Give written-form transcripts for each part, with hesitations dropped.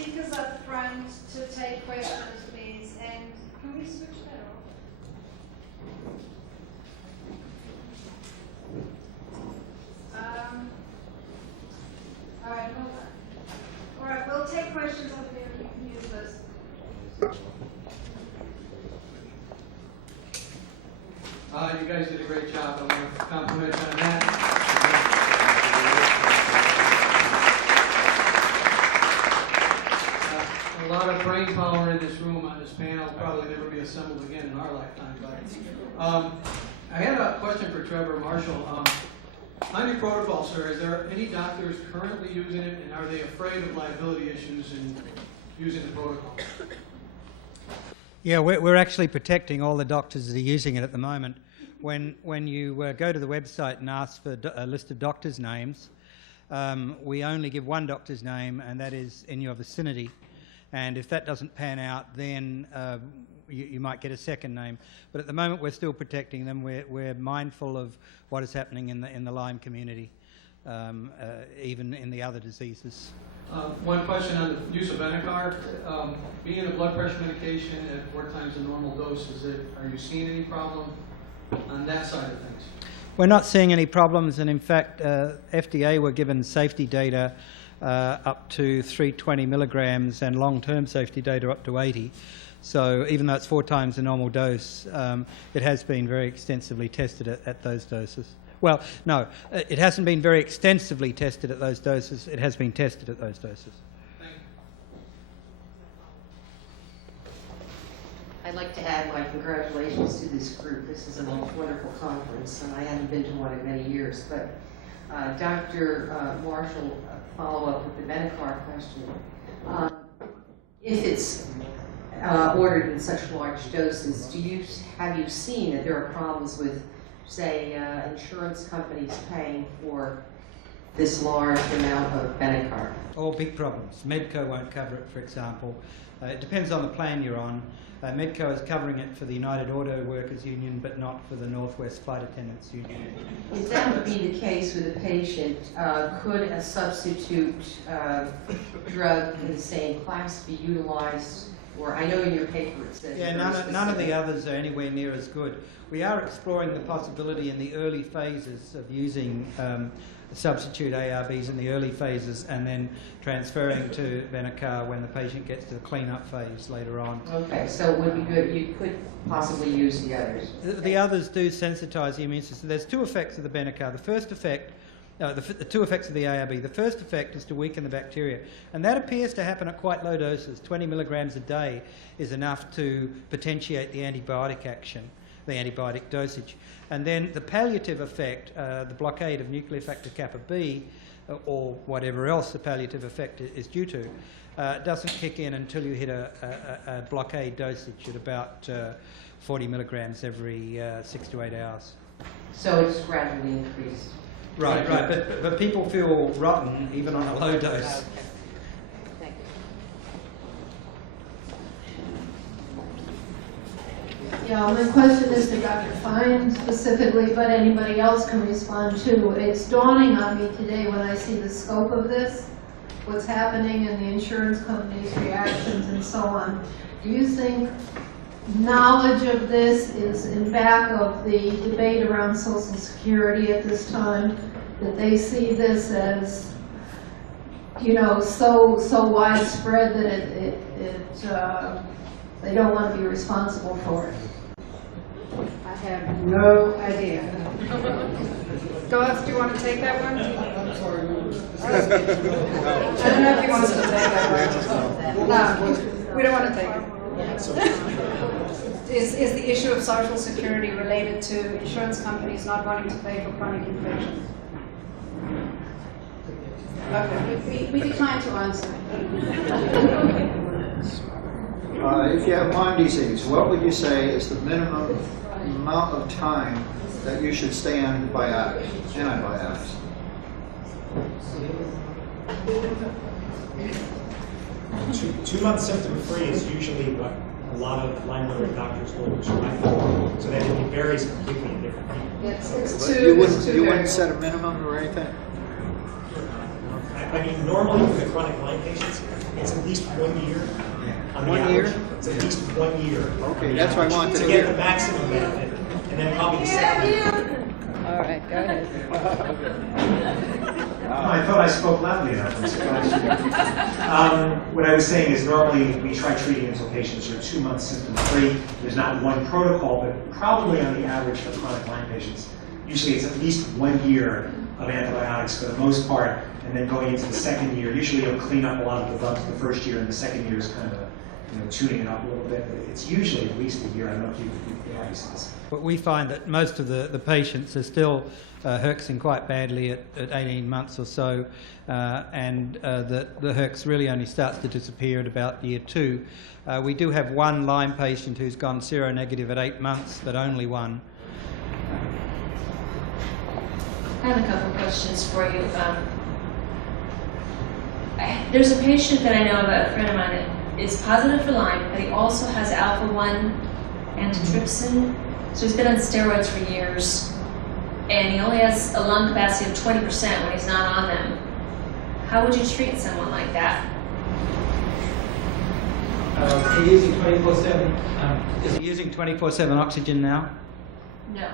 speakers up front to take questions, please. And can we switch that off? All right, hold on. All right, we'll take questions over there. You can use this. You guys did a great job. I want to compliment you on that. A lot of brain power in this room on this panel. Probably never be assembled again in our lifetime. But I had a question for Trevor Marshall. On your protocol, sir, is there any doctors currently using it, and are they afraid of liability issues in using the protocol? Yeah, we're actually protecting all the doctors that are using it at the moment. When you go to the website and ask for a list of doctors' names, we only give one doctor's name, and that is in your vicinity. And if that doesn't pan out, then you might get a second name. But at the moment, we're still protecting them. We're mindful of what is happening in the Lyme community, even in the other diseases. One question on the use of Benicar. Being a blood pressure medication at 4 times the normal dose, are you seeing any problem on that side of things? We're not seeing any problems, and in fact, FDA were given safety data up to 320 milligrams and long-term safety data up to 80. So even though it's 4 times the normal dose, it has been very extensively tested at those doses. Well, no, it hasn't been very extensively tested at those doses. It has been tested at those doses. Thank you. I'd like to add my congratulations to this group. This is a wonderful conference, and I haven't been to one in many years. But Dr. Marshall, follow up with the Benicar question. If it's ordered in such large doses, have you seen that there are problems with, say, insurance companies paying for this large amount of Benicar? All big problems. Medco won't cover it, for example. It depends on the plan you're on. Medco is covering it for the United Auto Workers Union, but not for the Northwest Flight Attendants Union. If that would be the case with a patient, could a substitute drug in the same class be utilized? Or I know in your paper it says... Yeah, none of the others are anywhere near as good. We are exploring the possibility in the early phases of using substitute ARBs in the early phases and then transferring to Benicar when the patient gets to the clean-up phase later on. Okay, so it would be good. You could possibly use the others. The others do sensitize the immune system. There's 2 effects of the Benicar. The first effect, the 2 effects of the ARB. The first effect is to weaken the bacteria, and that appears to happen at quite low doses. 20 milligrams a day is enough to potentiate the antibiotic action, the antibiotic dosage. And then the palliative effect, the blockade of nuclear factor kappa B, or whatever else the palliative effect is due to, doesn't kick in until you hit a blockade dosage at about 40 milligrams every 6 to 8 hours. So it's gradually increased. Right. But people feel rotten even on a low dose. Okay. Thank you. Yeah, my question is to Dr. Fine specifically, but anybody else can respond too. It's dawning on me today when I see the scope of this, what's happening in the insurance companies' reactions and so on. Do you think knowledge of this is in back of the debate around Social Security at this time, that they see this as, you know, so widespread that they don't want to be responsible for it? I have no idea. Garth, do you want to take that one? I'm sorry. I don't know if he wants to take that one. No, we don't want to take it. Is the issue of Social Security related to insurance companies not wanting to pay for chronic infections? Okay, we decline to answer. If you have Lyme disease, what would you say is the minimum amount of time that you should stay on antibiotics? Two months symptom-free is usually what a lot of Lyme-literate doctors will prescribe for. So that it varies completely in different people. It's You wouldn't set a minimum or anything? I mean, normally for the chronic Lyme patients, it's at least 1 year. On the 1 average, year? it's at least 1 year. Okay, that's what I wanted to To get the hear. maximum benefit, and then probably the second year. All right, go ahead. I thought I spoke loudly enough. I'm surprised you didn't. What I was saying is normally we try treating until patients are 2 months symptom-free. There's not one protocol, but probably on the average for chronic Lyme patients, usually it's at least 1 year of antibiotics for the most part, and then going into the second year, usually you'll clean up a lot of the bugs the first year, and the second year is kind of tuning it up a little bit. But it's usually at least a year. I don't know if you have any sense. But we find that most of the patients are still herxing quite badly at 18 months or so, and that the herx really only starts to disappear at about year 2. We do have one Lyme patient who's gone seronegative at 8 months, but only one. I have a couple questions for you. There's a patient that I know of, a friend of mine, that is positive for Lyme, but he also has alpha-1 antitrypsin. So he's been on steroids for years, and he only has a lung capacity of 20% when he's not on them. How would you treat someone like that? Are you using 24/7? Is he using 24/7 oxygen now? No.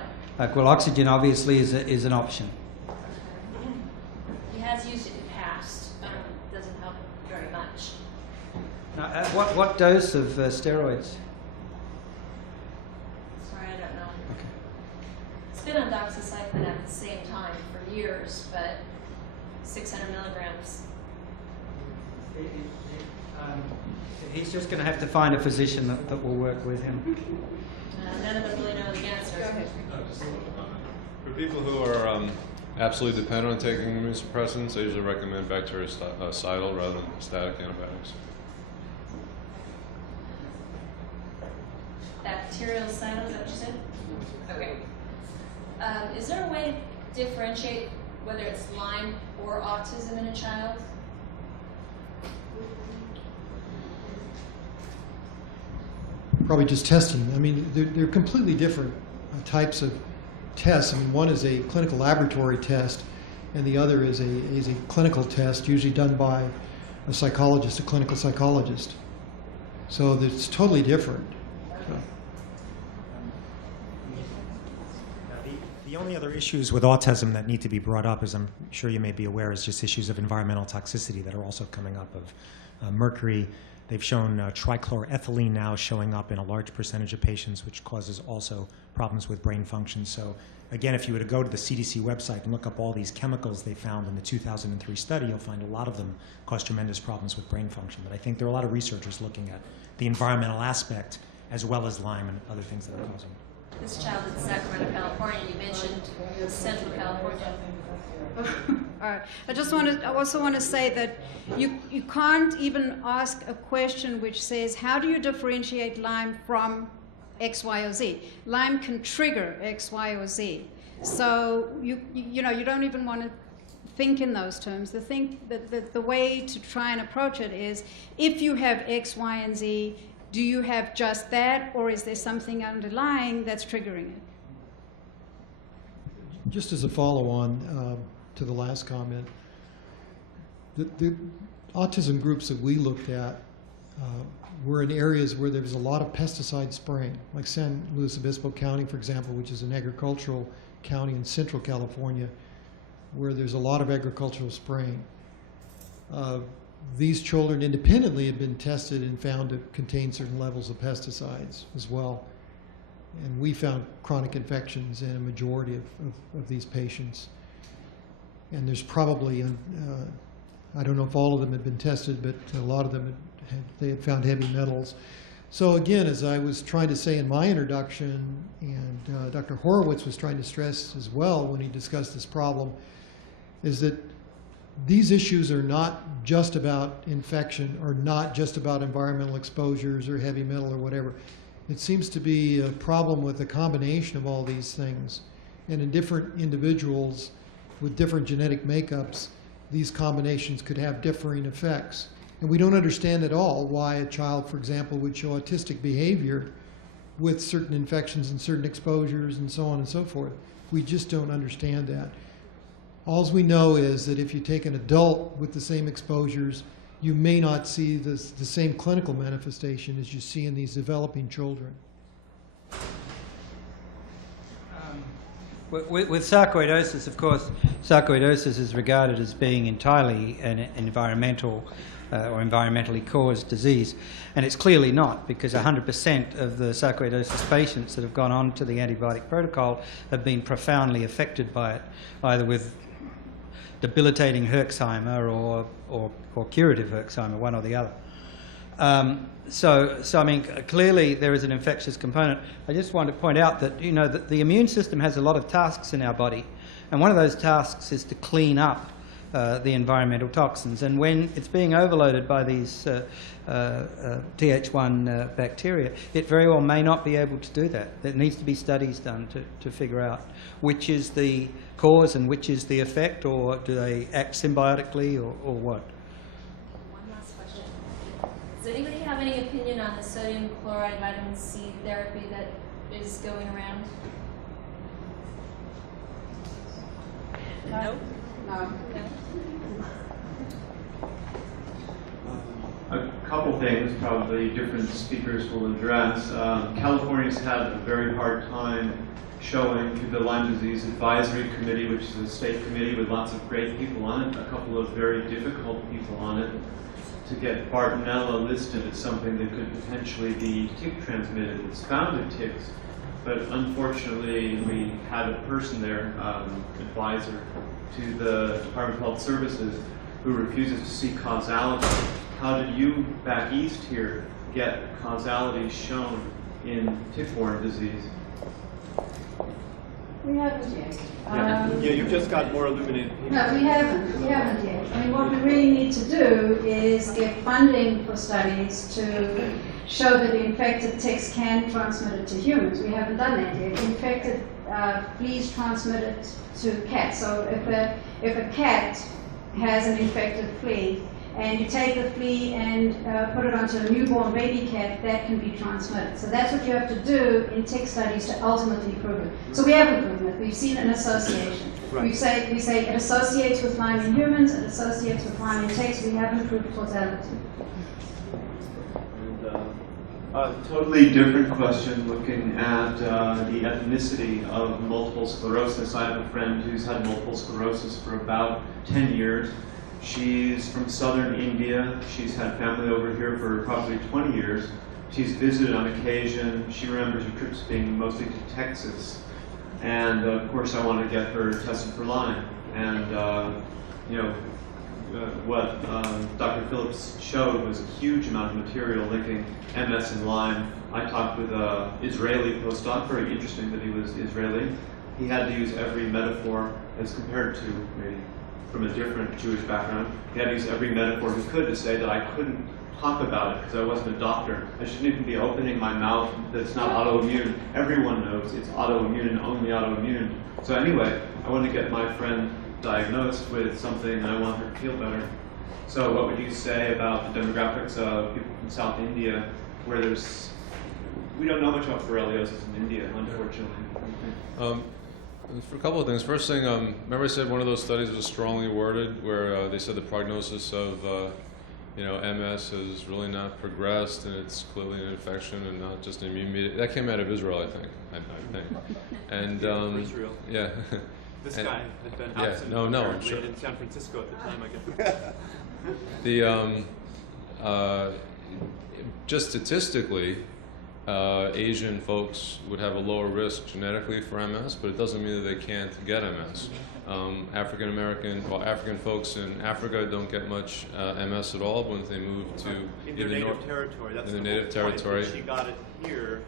Well, oxygen obviously is an option. He has used it in the past. Doesn't help very much. Now, what dose of steroids? Sorry, I don't know. Okay. He's been on doxycycline at the same time for years, but 600 milligrams. He's just going to have to find a physician that will work with him. None of them really know the answer. Go ahead. For people who are absolutely dependent on taking immunosuppressants, I usually recommend bactericidal rather than static antibiotics. Bactericidal, is that what you said? Okay. Is there a way to differentiate whether it's Lyme or autism in a child? Probably just testing. I mean, they're completely different types of tests. I mean, one is a clinical laboratory test, and the other is a clinical test, usually done by a psychologist, a clinical psychologist. So it's totally different. So. The only other issues with autism that need to be brought up, as I'm sure you may be aware, is just issues of environmental toxicity that are also coming up of mercury. They've shown trichloroethylene now showing up in a large percentage of patients, which causes also problems with brain function. So again, if you were to go to the CDC website and look up all these chemicals they found in the 2003 study, you'll find a lot of them cause tremendous problems with brain function. But I think there are a lot of researchers looking at the environmental aspect as well as Lyme and other things that are causing it. This child in Sacramento, California, you mentioned Central California. All right. I also want to say that you can't even ask a question which says, how do you differentiate Lyme from X, Y, or Z? Lyme can trigger X, Y, or Z. So you don't even want to think in those terms. The way to try and approach it is, if you have X, Y, and Z, do you have just that, or is there something underlying that's triggering it? Just as a follow-on to the last comment, the autism groups that we looked at were in areas where there was a lot of pesticide spraying, like San Luis Obispo County, for example, which is an agricultural county in central California, where there's a lot of agricultural spraying. These children independently have been tested and found to contain certain levels of pesticides as well. And we found chronic infections in a majority of these patients. And there's probably, I don't know if all of them had been tested, but a lot of them they had found heavy metals. So again, as I was trying to say in my introduction, and Dr. Horowitz was trying to stress as well when he discussed this problem, is that these issues are not just about infection or not just about environmental exposures or heavy metal or whatever. It seems to be a problem with a combination of all these things. And in different individuals with different genetic makeups, these combinations could have differing effects. And we don't understand at all why a child, for example, would show autistic behavior with certain infections and certain exposures and so on and so forth. We just don't understand that. All we know is that if you take an adult with the same exposures, you may not see the same clinical manifestation as you see in these developing children. With sarcoidosis, of course, sarcoidosis is regarded as being entirely an environmental or environmentally caused disease, and it's clearly not, because 100% of the sarcoidosis patients that have gone on to the antibiotic protocol have been profoundly affected by it, either with debilitating Herxheimer or curative Herxheimer, one or the other. So I mean, clearly there is an infectious component. I just want to point out that, you know, that the immune system has a lot of tasks in our body, and one of those tasks is to clean up the environmental toxins. And when it's being overloaded by these Th1 bacteria, it very well may not be able to do that. There needs to be studies done to figure out which is the cause and which is the effect, or do they act symbiotically, or what? One last question. Does anybody have any opinion on the sodium chloride vitamin C therapy that is going around? No. No. A couple things probably different speakers will address. California's had a very hard time showing through the Lyme Disease Advisory Committee, which is a state committee with lots of great people on it, a couple of very difficult people on it, to get Bartonella listed as something that could potentially be tick transmitted. It's found in ticks, but unfortunately we had a person there, advisor to the Department of Health Services, who refuses to see causality. How did you back east here get causality shown in tick-borne disease? We haven't yet. Yeah, you've just got more illuminated. No, we haven't yet. I mean, what we really need to do is get funding for studies to show that infected ticks can transmit it to humans. We haven't done that yet. Infected fleas transmit it to cats. So if a cat has an infected flea, and you take the flea and put it onto a newborn baby cat, that can be transmitted. So that's what you have to do in tick studies to ultimately prove it. So we haven't proven it. We've seen an association. Right. We say it associates with Lyme in humans, it associates with Lyme in ticks. We haven't proved causality. And totally different question, looking at the ethnicity of multiple sclerosis. I have a friend who's had multiple sclerosis for about 10 years. She's from southern India. She's had family over here for probably 20 years. She's visited on occasion. She remembers her trips being mostly to Texas. And of course I want to get her tested for Lyme. And what Dr. Phillips showed was a huge amount of material linking MS and Lyme. I talked with an Israeli postdoc, very interesting that he was Israeli. He had to use every metaphor as compared to maybe from a different Jewish background. He had to use every metaphor he could to say that I couldn't talk about it because I wasn't a doctor. I shouldn't even be opening my mouth that's not autoimmune. Everyone knows it's autoimmune and only autoimmune. So anyway, I want to get my friend diagnosed with something and I want her to feel better. So what would you say about the demographics of people from South India where we don't know much about borreliosis in India, unfortunately? For a couple of things. First thing, remember I said one of those studies was strongly worded where they said the prognosis of MS has really not progressed and it's clearly an infection and not just an immune mediated. That came out of Israel, I think. And Israel. Yeah. This guy had been yeah, absent I'm sure. in San Francisco at the time, I guess. Just statistically, Asian folks would have a lower risk genetically for MS, but it doesn't mean that they can't get MS. African folks in Africa don't get much MS at all when they move to in their native territory. That's in the their native whole point, territory. that she got it here,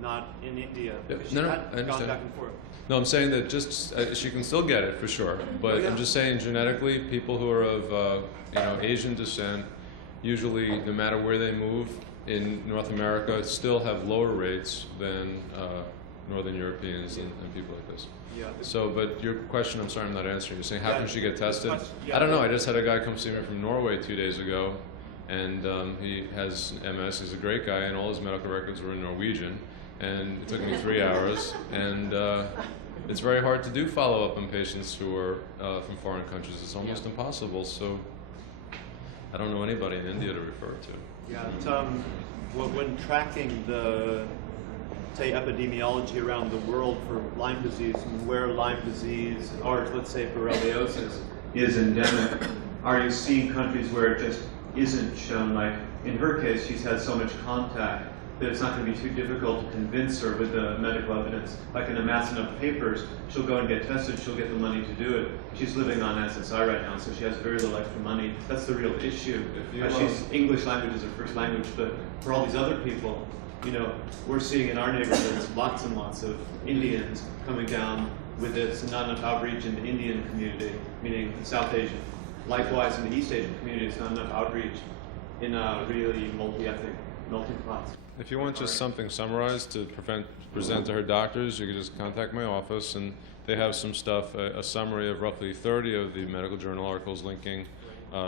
not in India. Yeah. Because No, she no, had I gone understand. back and forth. No, I'm saying that just she can still get it for sure, but yeah. I'm just saying genetically, people who are of Asian descent, usually no matter where they move in North America, still have lower rates than Northern Europeans and people like this. Yeah. So, but your question, I'm sorry, I'm not answering. You're saying how Yeah, can she get tested? yeah. I don't know. I just had a guy come see me from Norway 2 days ago, and he has MS. He's a great guy, and all his medical records were in Norwegian. And it took me 3 hours, and it's very hard to do follow-up on patients who are from foreign countries. It's almost impossible. So I don't know anybody in India to refer to. Yeah, when tracking the, say, epidemiology around the world for Lyme disease, and where Lyme disease, or let's say borreliosis, is endemic, are you seeing countries where it just isn't shown? Like in her case, she's had so much contact that it's not going to be too difficult to convince her with the medical evidence. Like in amass enough papers, she'll go and get tested, she'll get the money to do it. She's living on SSI right now, so she has very little extra money. That's the real issue. She's English language is her first language, but for all these other people, you know, we're seeing in our neighborhoods lots and lots of Indians coming down with this, and not enough outreach in the Indian community, meaning South Asian. Likewise, in the East Asian community, it's not enough outreach in a really multi-ethnic melting pot. If you want just something summarized to present to her doctors, you can just contact my office, and they have some stuff, a summary of roughly 30 of the medical journal articles linking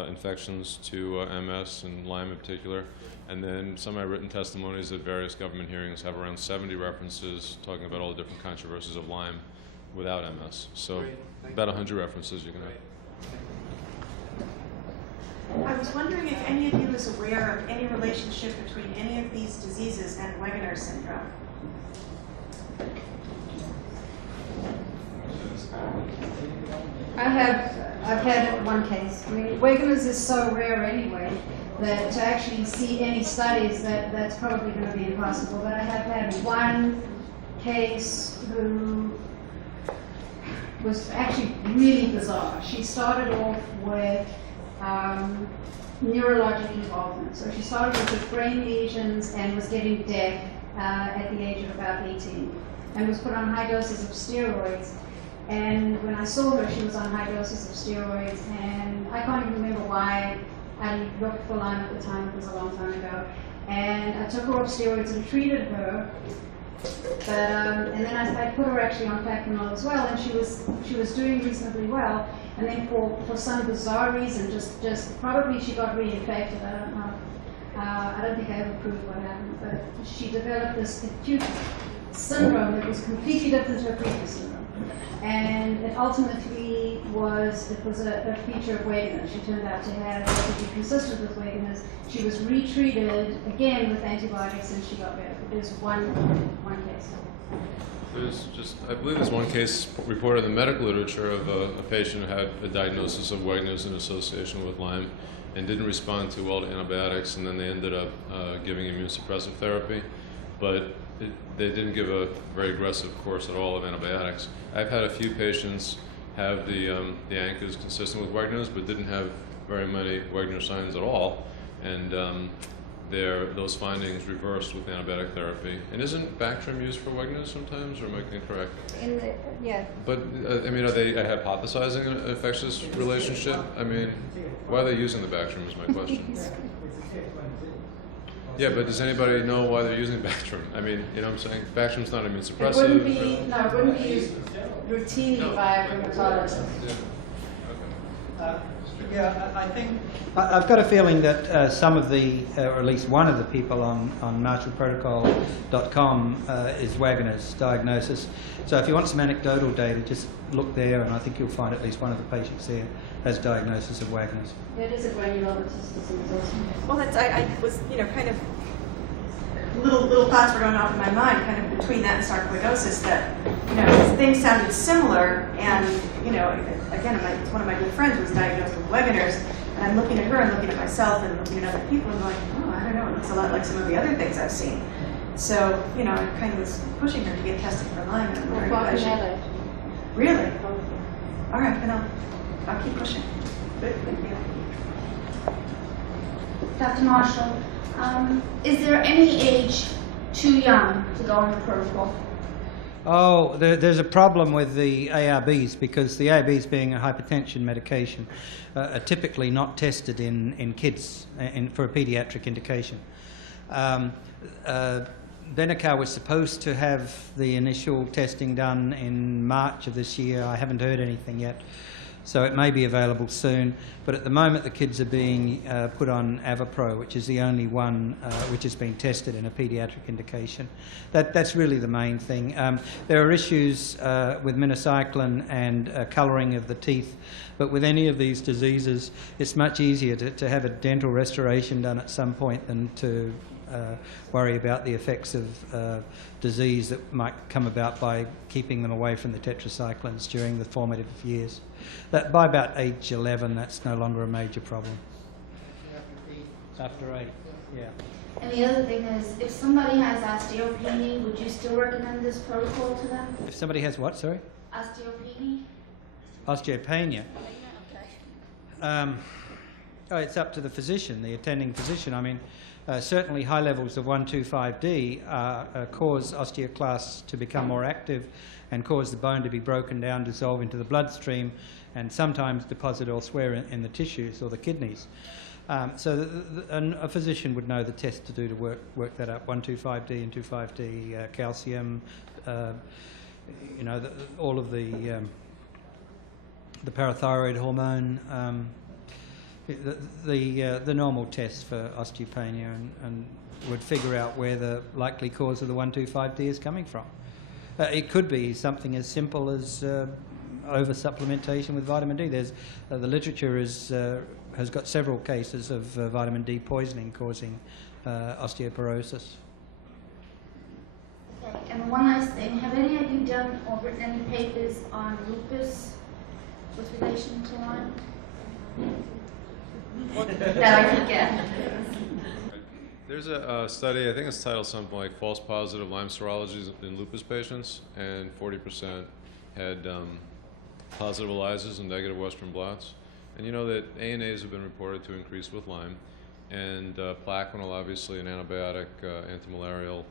infections to MS and Lyme in particular. And then some of my written testimonies at various government hearings have around 70 references talking about all the different controversies of Lyme without MS. So about 100 references you can have. I was wondering if any of you is aware of any relationship between any of these diseases and Wegener syndrome. I've had one case. I mean, Wegener's is so rare anyway that to actually see any studies, that's probably going to be impossible. But I have had one case who was actually really bizarre. She started off with neurologic involvement. So she started with brain lesions and was getting deaf at the age of about 18 and was put on high doses of steroids. And when I saw her, she was on high doses of steroids, and I can't even remember why I looked for Lyme at the time. It was a long time ago. And I took her off steroids and treated her. But, and then I put her actually on Plaquenil as well, and she was doing reasonably well. And then for some bizarre reason, just probably she got reinfected. I don't know. I don't think I ever proved what happened, but she developed this acute syndrome that was completely different to her previous syndrome. And it ultimately was a feature of Wegener's. She turned out to have to be consistent with Wegener's. She was retreated again with antibiotics, and she got better. There's one case. I believe there's one case reported in the medical literature of a patient who had a diagnosis of Wegener's in association with Lyme and didn't respond too well to antibiotics, and then they ended up giving immunosuppressive therapy, but they didn't give a very aggressive course at all of antibiotics. I've had a few patients have the ANCAs consistent with Wegener's, but didn't have very many Wegener signs at all, and those findings reversed with antibiotic therapy. And isn't Bactrim used for Wegener's sometimes, or am I incorrect? Yeah. But I mean, are they hypothesizing an infectious relationship? I mean, why are they using the Bactrim is my question. Yeah, but does anybody know why they're using Bactrim? I mean, you know what I'm saying? Bactrim's not immune suppressive. It wouldn't be used routinely by a rheumatologist. Yeah, I think I've got a feeling that some of the, or at least one of the people on marshallprotocol.com is Wegener's diagnosis. So if you want some anecdotal data, just look there, and I think you'll find at least one of the patients there has diagnosis of Wegener's. It is a granulomatous disease. Well, I was, kind of little thoughts were going off in my mind, kind of between that and sarcoidosis. That things sounded similar, and again, one of my good friends was diagnosed with Wegener's, and I'm looking at her and looking at myself and looking at other people and going, oh, I don't know, it looks a lot like some of the other things I've seen. So, I kind of was pushing her to get tested for Lyme, and I'm wondering if I should. Really? All right, then I'll keep pushing. Good, thank you. Dr. Marshall, is there any age too young to go on the protocol? Oh, there's a problem with the ARBs, because the ARBs, being a hypertension medication, are typically not tested in kids for a pediatric indication. Benicar was supposed to have the initial testing done in March of this year. I haven't heard anything yet. So it may be available soon, but at the moment the kids are being put on Avapro, which is the only one which has been tested in a paediatric indication. That's really the main thing. There are issues with minocycline and colouring of the teeth, but with any of these diseases it's much easier to have a dental restoration done at some point than to worry about the effects of disease that might come about by keeping them away from the tetracyclines during the formative years. That by about age 11, that's no longer a major problem. After 8, yeah. And the other thing is, if somebody has osteopenia, would you still recommend this protocol to them? If somebody has what, sorry? Osteopenia? Osteopenia. It's up to the physician, the attending physician. I mean, certainly high levels of 1,2,5-D cause osteoclasts to become more active and cause the bone to be broken down, dissolve into the bloodstream, and sometimes deposit elsewhere in the tissues or the kidneys. So a physician would know the test to do to work that up. 1,2,5-D and 2,5-D calcium, all of the parathyroid hormone, the normal tests for osteopenia, and would figure out where the likely cause of the 1,2,5-D is coming from. It could be something as simple as over-supplementation with vitamin D. There's the literature has got several cases of vitamin D poisoning causing osteoporosis. Okay, and one last thing. Have any of you done or written any papers on lupus with relation to Lyme? That I can get. There's a study, I think it's titled something like False Positive Lyme Serologies in Lupus Patients, and 40% had positive ELISAs and negative Western blots. And you know that ANAs have been reported to increase with Lyme, and Plaquenil, obviously an antibiotic, antimalarial,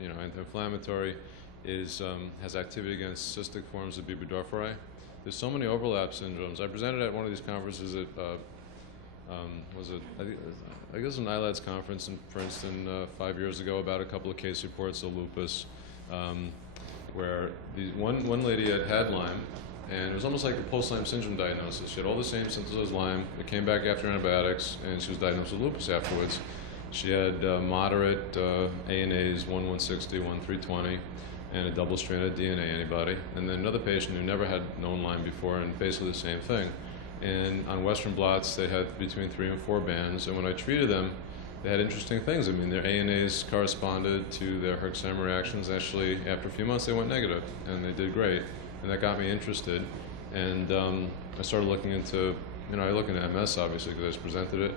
anti-inflammatory, has activity against cystic forms of Bibidorferi. There's so many overlap syndromes. I presented at one of these conferences at I guess an ILADS conference in Princeton 5 years ago about a couple of case reports of lupus, where one lady had Lyme, and it was almost like a post-Lyme syndrome diagnosis. She had all the same symptoms as Lyme. It came back after antibiotics, and she was diagnosed with lupus afterwards. She had moderate ANAs, 1,160, 1,320, and a double-stranded DNA antibody. And then another patient who never had known Lyme before, and basically the same thing. And on Western blots, they had between 3 and 4 bands. And when I treated them, they had interesting things. I mean, their ANAs corresponded to their Herxheimer reactions. Actually, after a few months, they went negative, and they did great. And that got me interested. And I started looking into, I look into MS, obviously, because I just presented it.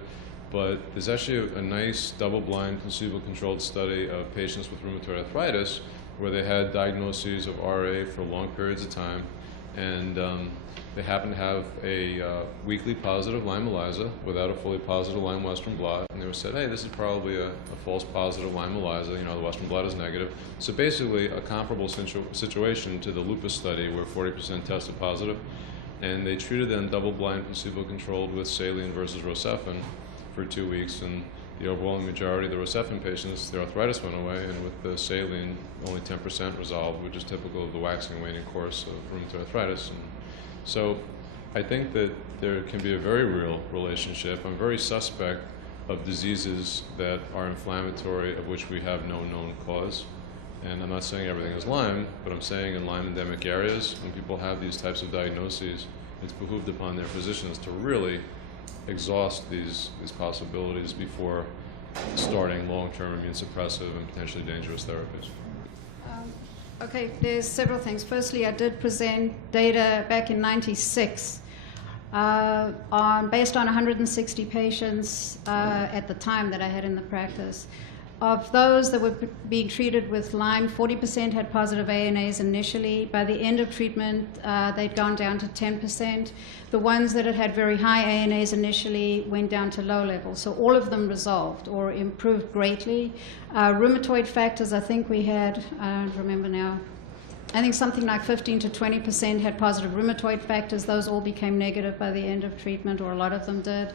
But there's actually a nice double-blind, placebo-controlled study of patients with rheumatoid arthritis where they had diagnoses of RA for long periods of time. And they happened to have a weekly positive Lyme ELISA without a fully positive Lyme Western blot. And they were said, hey, this is probably a false positive Lyme ELISA. The Western blot is negative. So basically a comparable situation to the lupus study where 40% tested positive. And they treated them double-blind, placebo-controlled with saline versus Rocephin for 2 weeks. And the overwhelming majority of the Rocephin patients, their arthritis went away. And with the saline, only 10% resolved, which is typical of the waxing and waning course of rheumatoid arthritis. And so I think that there can be a very real relationship. I'm very suspect of diseases that are inflammatory of which we have no known cause. And I'm not saying everything is Lyme, but I'm saying in Lyme endemic areas, when people have these types of diagnoses, it's behooved upon their physicians to really exhaust these possibilities before starting long-term immune suppressive and potentially dangerous therapies. Okay, there's several things. Firstly, I did present data back in '96 based on 160 patients at the time that I had in the practice. Of those that were being treated with Lyme, 40% had positive ANAs initially. By the end of treatment, they'd gone down to 10%. The ones that had had very high ANAs initially went down to low levels. So all of them resolved or improved greatly. Rheumatoid factors, I think we had, I don't remember now, I think something like 15 to 20% had positive rheumatoid factors. Those all became negative by the end of treatment, or a lot of them did.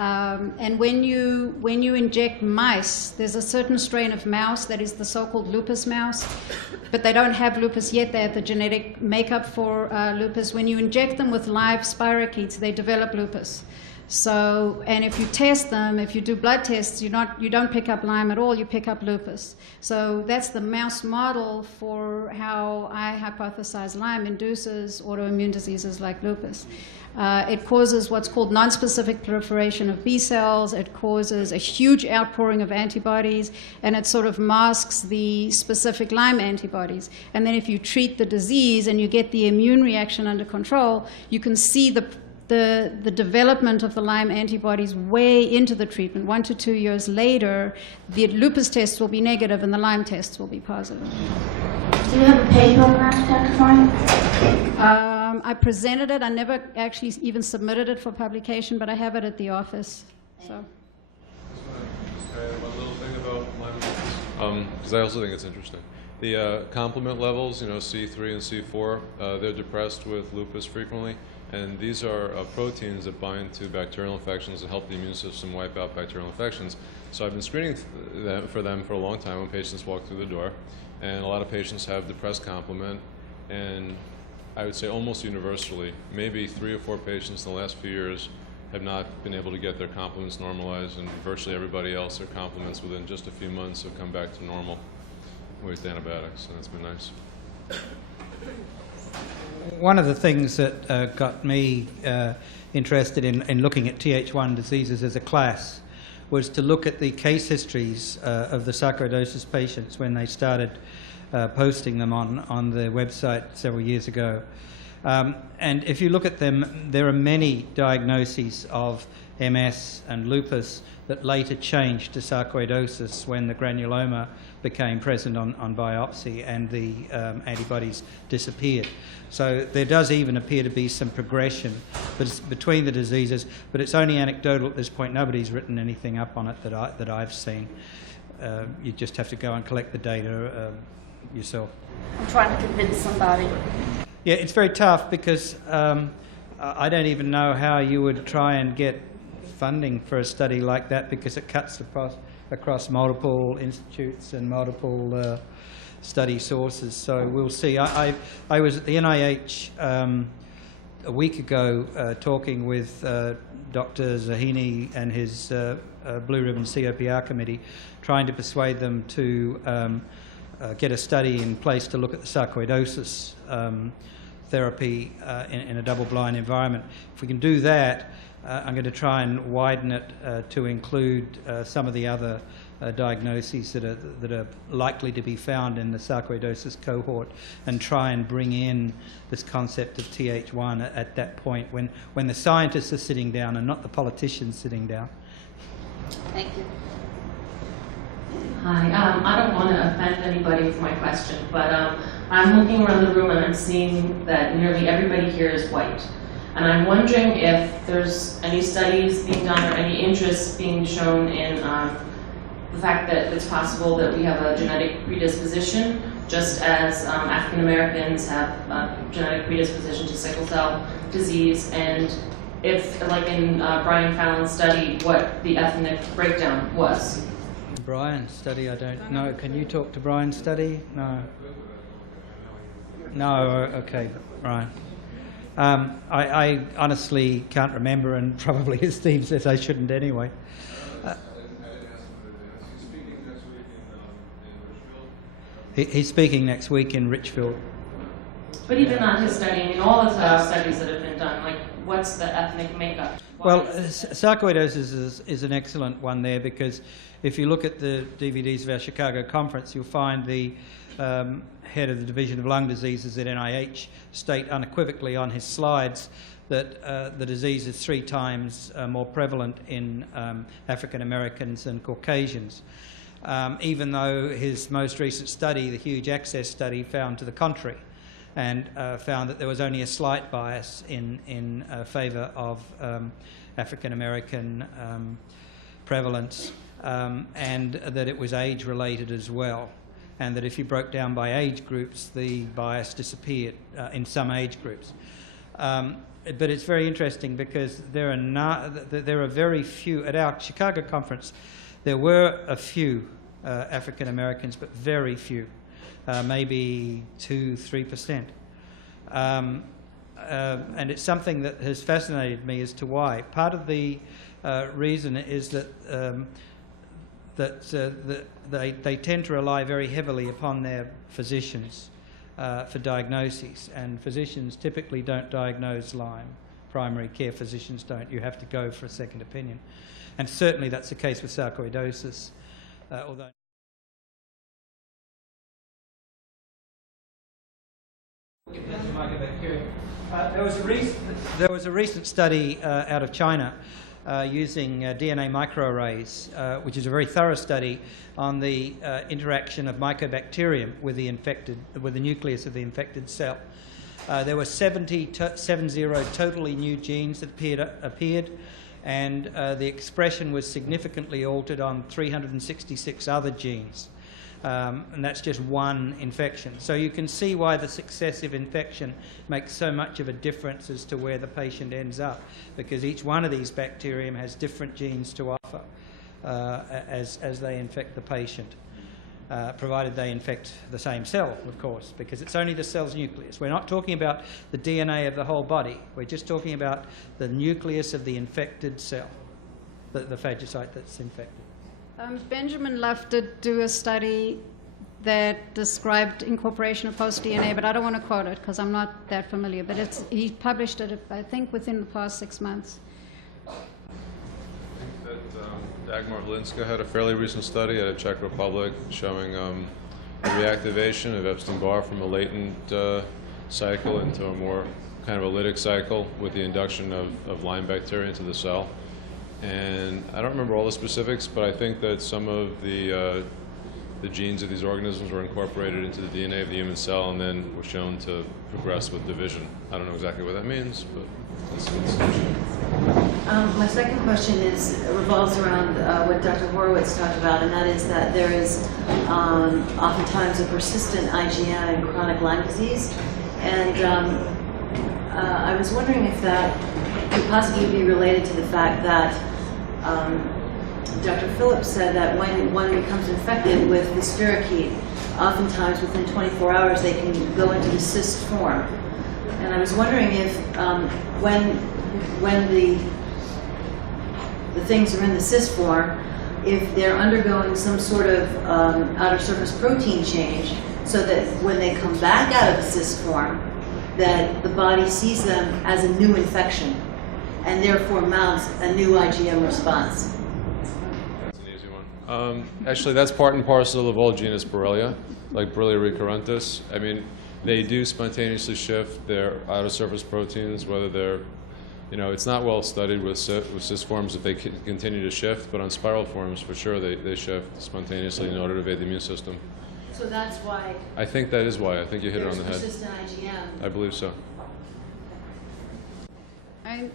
And when you inject mice, there's a certain strain of mouse that is the so-called lupus mouse, but they don't have lupus yet. They have the genetic makeup for lupus. When you inject them with live spirochetes, they develop lupus. So, and if you test them, if you do blood tests, you don't pick up Lyme at all, you pick up lupus. So that's the mouse model for how I hypothesize Lyme induces autoimmune diseases like lupus. It causes what's called nonspecific proliferation of B cells, it causes a huge outpouring of antibodies, and it sort of masks the specific Lyme antibodies. And then if you treat the disease and you get the immune reaction under control, you can see the development of the Lyme antibodies way into the treatment. 1 to 2 years later, the lupus tests will be negative and the Lyme tests will be positive. Do you have a paper on that, Dr. Fine? I presented it. I never actually even submitted it for publication, but I have it at the office. So. One little thing about Lyme, because I also think it's interesting. The complement levels, C3 and C4, they're depressed with lupus frequently. And these are proteins that bind to bacterial infections that help the immune system wipe out bacterial infections. So I've been screening for them for a long time when patients walk through the door. And a lot of patients have depressed complement. And I would say almost universally, maybe 3 or 4 patients in the last few years have not been able to get their complements normalized. And virtually everybody else, their complements within just a few months have come back to normal with antibiotics. And that's been nice. One of the things that got me interested in looking at Th1 diseases as a class was to look at the case histories of the sarcoidosis patients when they started posting them on the website several years ago. And if you look at them, there are many diagnoses of MS and lupus that later changed to sarcoidosis when the granuloma became present on biopsy and the antibodies disappeared. So there does even appear to be some progression between the diseases, but it's only anecdotal at this point. Nobody's written anything up on it that I've seen. You just have to go and collect the data yourself. I'm trying to convince somebody. Yeah, it's very tough because I don't even know how you would try and get funding for a study like that, because it cuts across multiple institutes and multiple study sources. So we'll see. I was at the NIH a week ago talking with Dr. Zahini and his Blue Ribbon COPR committee, trying to persuade them to get a study in place to look at the sarcoidosis therapy in a double-blind environment. If we can do that, I'm going to try and widen it to include some of the other diagnoses that are likely to be found in the sarcoidosis cohort, and try and bring in this concept of Th1 at that point when the scientists are sitting down and not the politicians sitting down. Thank you. Hi, I don't want to offend anybody with my question, but I'm looking around the room and I'm seeing that nearly everybody here is white. And I'm wondering if there's any studies being done or any interest being shown in the fact that it's possible that we have a genetic predisposition, just as African Americans have a genetic predisposition to sickle cell disease, and if, like in Brian Fallon's study, what the ethnic breakdown was. Brian's study, I don't know. Can you talk to Brian's study? No. No, okay, right. I honestly can't remember, and probably as Steve says, I shouldn't anyway. He's speaking next week in Richfield. But even on his study, I mean, all of the studies that have been done, like, what's the ethnic makeup? Well, sarcoidosis is an excellent one there, because if you look at the DVDs of our Chicago conference, you'll find the head of the Division of Lung Diseases at NIH state unequivocally on his slides that the disease is 3 times more prevalent in African Americans and Caucasians. Even though his most recent study, the huge access study, found to the contrary, and found that there was only a slight bias in favour of African American prevalence, and that it was age related as well, and that if you broke down by age groups, the bias disappeared in some age groups. But it's very interesting because there are very few, at our Chicago conference, there were a few African Americans, but very few, maybe 2-3%. And it's something that has fascinated me as to why. Part of the reason is that they tend to rely very heavily upon their physicians for diagnoses, and physicians typically don't diagnose Lyme. Primary care physicians don't. You have to go for a second opinion. And certainly that's the case with sarcoidosis, although... There was a recent study out of China using DNA microarrays, which is a very thorough study on the interaction of mycobacterium with the nucleus of the infected cell. There were 70 totally new genes that appeared, and the expression was significantly altered on 366 other genes. And that's just one infection. So you can see why the successive infection makes so much of a difference as to where the patient ends up, because each one of these bacterium has different genes to offer as they infect the patient, provided they infect the same cell, of course, because it's only the cell's nucleus. We're not talking about the DNA of the whole body. We're just talking about the nucleus of the infected cell, the phagocyte that's infected. Benjamin Luff did do a study that described incorporation of host DNA, but I don't want to quote it because I'm not that familiar. But he published it, I think, within the past 6 months. I think that Dagmar Hlinska had a fairly recent study at a Czech Republic showing the reactivation of Epstein-Barr from a latent cycle into a more kind of a lytic cycle with the induction of Lyme bacteria into the cell. And I don't remember all the specifics, but I think that some of the genes of these organisms were incorporated into the DNA of the human cell and then were shown to progress with division. I don't know exactly what that means, but that's my second question revolves around what Dr. Horowitz talked about, and that is that there is oftentimes a persistent IgM in chronic Lyme disease. And I was wondering if that could possibly be related to the fact that Dr. Phillips said that when one becomes infected with the spirochete, oftentimes within 24 hours they can go into the cyst form. And I was wondering if when the things are in the cyst form, if they're undergoing some sort of outer surface protein change, so that when they come back out of the cyst form, that the body sees them as a new infection and therefore mounts a new IgM response. That's an easy one. Actually, that's part and parcel of all genus Borrelia, like Borrelia recurrentis. I mean, they do spontaneously shift their outer surface proteins, whether they're, it's not well studied with cyst forms if they continue to shift, but on spiral forms, for sure, they shift spontaneously in order to evade the immune system. So that's why. I think that is why. I think you hit it on the head. Persistent IgM. I believe so. And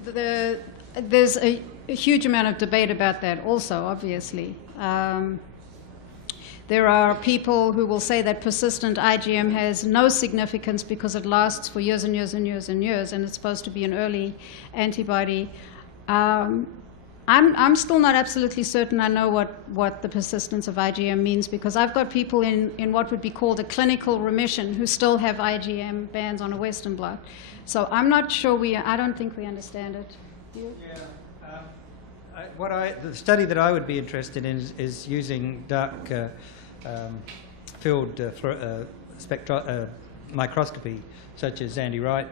there's a huge amount of debate about that also, obviously. There are people who will say that persistent IgM has no significance because it lasts for years and years and years and years, and it's supposed to be an early antibody. I'm still not absolutely certain I know what the persistence of IgM means, because I've got people in what would be called a clinical remission who still have IgM bands on a Western blot. So I'm not sure I don't think we understand it. You? Yeah. The study that I would be interested in is using dark field microscopy, such as Andy Wright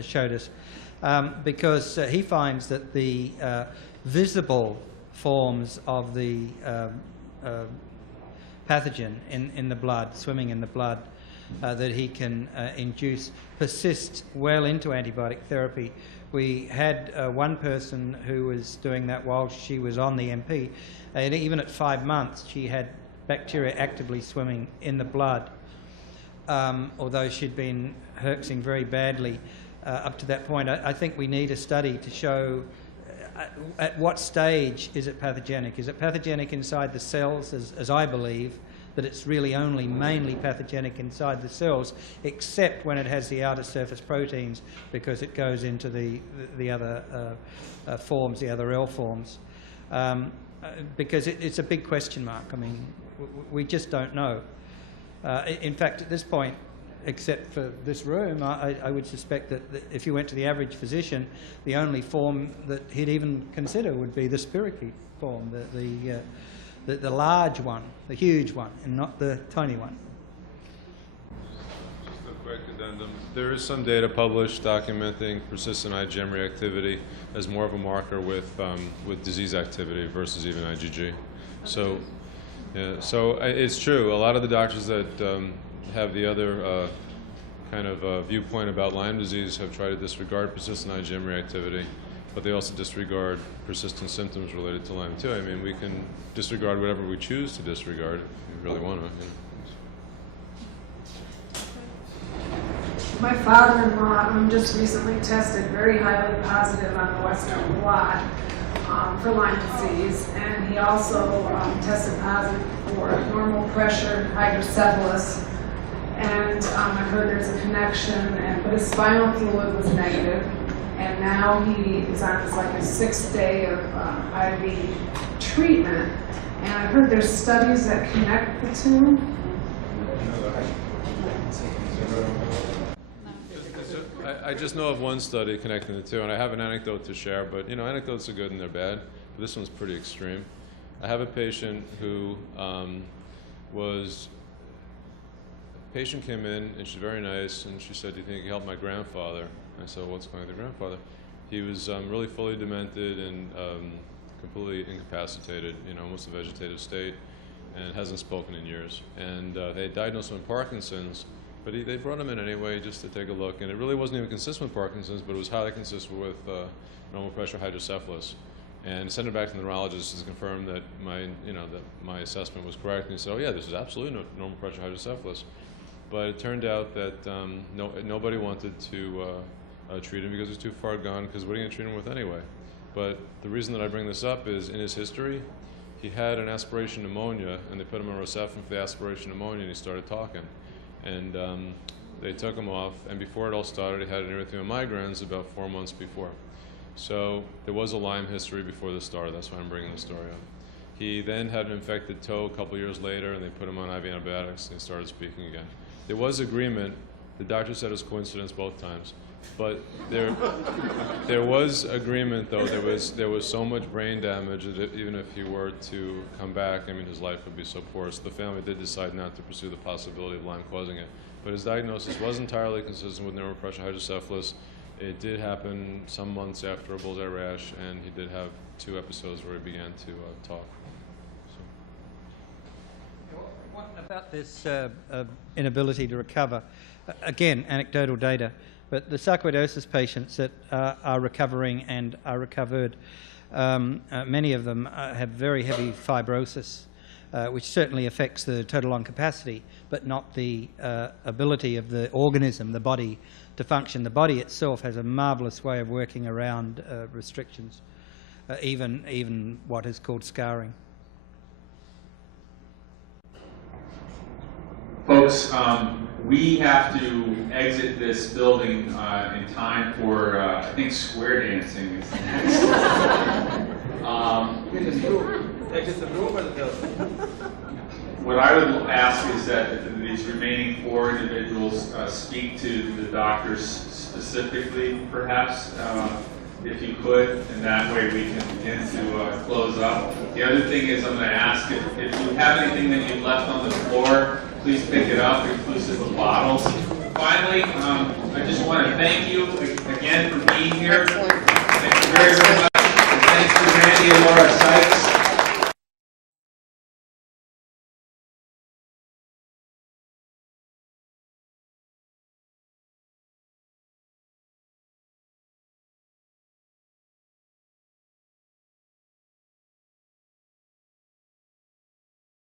showed us, because he finds that the visible forms of the pathogen in the blood, swimming in the blood, that he can induce, persist well into antibiotic therapy. We had one person who was doing that while she was on the MP, and even at 5 months she had bacteria actively swimming in the blood, although she'd been herxing very badly up to that point. I think we need a study to show at what stage is it pathogenic. Is it pathogenic inside the cells, as I believe, that it's really only mainly pathogenic inside the cells, except when it has the outer surface proteins, because it goes into the other forms, the other L forms. Because it's a big question mark. I mean, we just don't know. In fact, at this point, except for this room, I would suspect that if you went to the average physician, the only form that he'd even consider would be the spirochete form, the large one, the huge one, and not the tiny one. Just a quick addendum. There is some data published documenting persistent IgM reactivity as more of a marker with disease activity versus even IgG. So, yeah, so it's true. A lot of the doctors that have the other kind of viewpoint about Lyme disease have tried to disregard persistent IgM reactivity, but they also disregard persistent symptoms related to Lyme too. I mean, we can disregard whatever we choose to disregard if we really want to. You know. My father-in-law just recently tested very highly positive on the Western blot for Lyme disease, and he also tested positive for normal pressure hydrocephalus. And I heard there's a connection, but his spinal fluid was negative, and now he is on like a 6th day of IV treatment. And I heard there's studies that connect the two. I just know of one study connecting the two, and I have an anecdote to share, but you know, anecdotes are good and they're bad, but this one's pretty extreme. I have a patient who patient came in and she's very nice, and she said, "Do you think you can help my grandfather?" I said, "What's going on with your grandfather?" He was really fully demented and completely incapacitated, you know, almost a vegetative state, and hasn't spoken in years. And they diagnosed him with Parkinson's, but they brought him in anyway just to take a look, and it really wasn't even consistent with Parkinson's, but it was highly consistent with normal pressure hydrocephalus. And sent him back to the neurologist to confirm that my assessment was correct. And he said, "Oh yeah, this is absolutely normal pressure hydrocephalus." But it turned out that nobody wanted to treat him because he was too far gone, because what are you going to treat him with anyway? But the reason that I bring this up is, in his history, he had an aspiration pneumonia, and they put him on Rocephin for the aspiration pneumonia, and he started talking. And they took him off, and before it all started, he had an erythema migrans about 4 months before. So there was a Lyme history before this started. That's why I'm bringing the story up. He then had an infected toe a couple years later, and they put him on IV antibiotics, and he started speaking again. There was agreement. The doctor said it was coincidence both times, but there was agreement though. There was so much brain damage that even if he were to come back, I mean, his life would be so poor. So the family did decide not to pursue the possibility of Lyme causing it. But his diagnosis was entirely consistent with normal pressure hydrocephalus. It did happen some months after a bullseye rash, and he did have 2 episodes where he began to talk. What about this inability to recover? Again, anecdotal data, but the sarcoidosis patients that are recovering and are recovered, many of them have very heavy fibrosis, which certainly affects the total lung capacity, but not the ability of the organism, the body, to function. The body itself has a marvelous way of working around restrictions, even what is called scarring. Folks, we have to exit this building in time for, I think, square dancing is next. Exit the room or the building? What I would ask is that these remaining 4 individuals speak to the doctors specifically, perhaps, if you could, and that way we can begin to close up. The other thing is, I'm going to ask if you have anything that you've left on the floor, please pick it up, inclusive of bottles. Finally, I just want to thank you again for being here. Thank you very, very much.